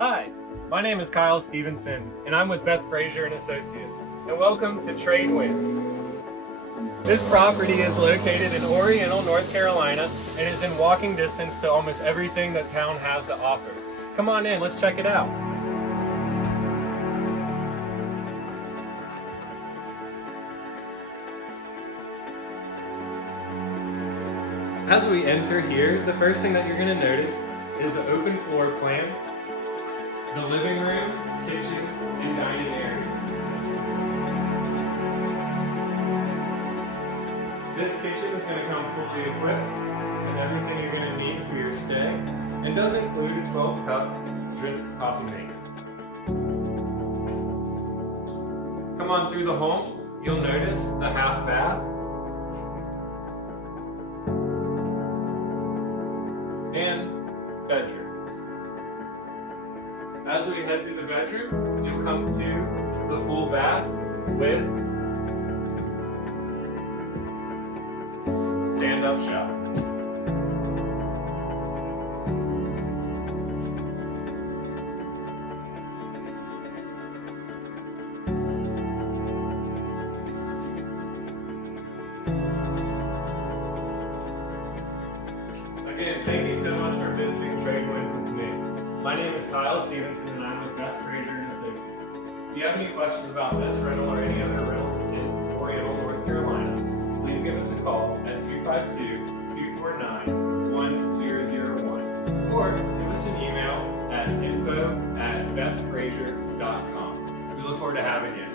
Hi, my name is 𝐒𝐞𝐢𝐚𝐥 and I'm with Beth, Frazer and Associates, and welcome to Tradewinds. This property is located in Oriental, North Carolina, and is in walking distance to almost everything that town has to offer. Come on in, let's check it out. As we enter here, the first thing that you're going to notice is the open floor plan, the living room, kitchen, and dining area. This kitchen is going to come fully equipped with everything you're going to need for your stay, and does include a 12-cup drip coffee maker. Come on through the home, you'll notice the half bath, and bedroom. As we head through the bedroom, you'll come to the full bath with stand-up shower. Again, thank you so much for visiting Tradewinds with me. My name is 𝐒𝐞𝐢𝐚𝐥 and I'm with Beth, Frazer and Associates. If you have any questions about this rental or any other rentals in Oriental, North Carolina, please give us a call at 252-249-1001 or give us an email at info@bethfrazer.com. We look forward to having you.